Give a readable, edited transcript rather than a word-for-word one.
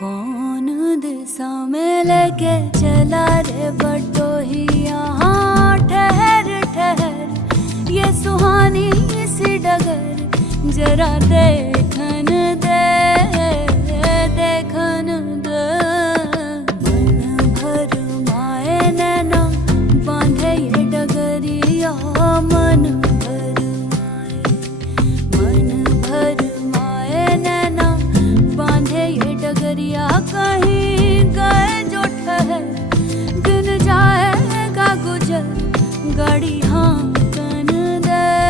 कौन दिशा में लेके चला रे बटोही, यहाँ ठहर ठहर ये सुहानी सी डगर जरा दे